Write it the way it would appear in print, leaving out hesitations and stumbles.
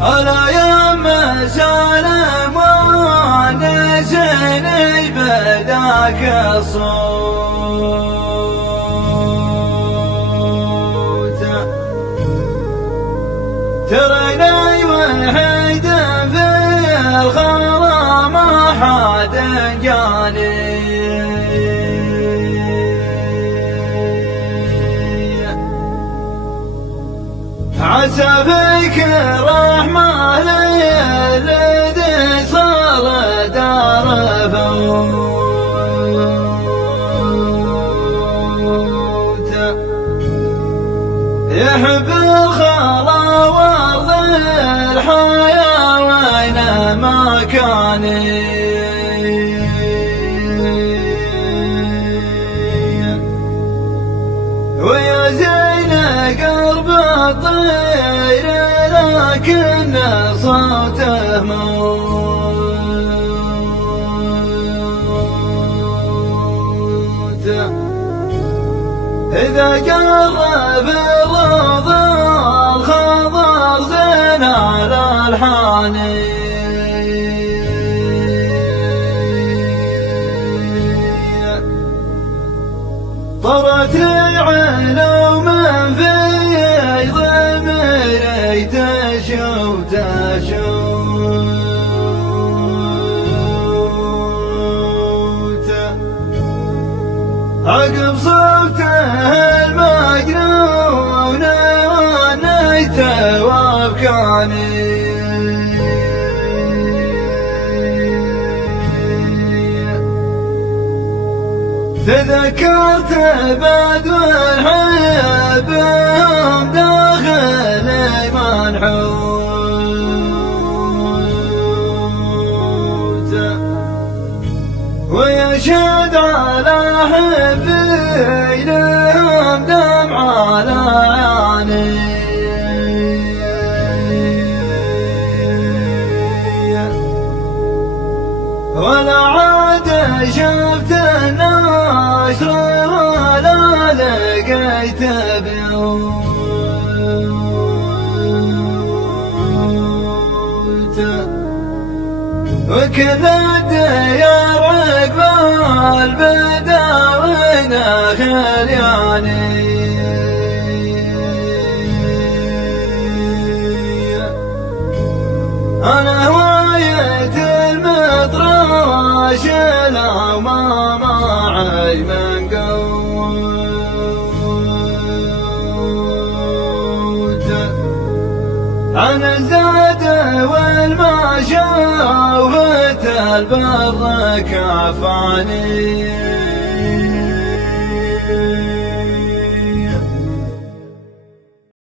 الأيام سالم ونسني بذاك الصوت، تريني وحيد في الغرام ما حد جاني، عسى فيك الرحمة الذي صار دار فوت، يحب الخلا وارض الحياة وين ما كاني، ويا زين قرب الطير لكن صوته موت، إذا قرب الروض الخضر زين على الحاني، طرت عينه من في ضميري تشوت عقب صوته المجنون ونيته وابكاني، تذكرت بدو الحب يوم داخلي منحوت، ويشهد على حبي لهم دمع على عيني، ولا عاد شفت النشر ولا لقيت بيوت، وكل الديار عقب البداوين خلياني، أنا هواية المطرش لا وما معي من قوت، أنا الزاد والماشى وفت البر كفاني.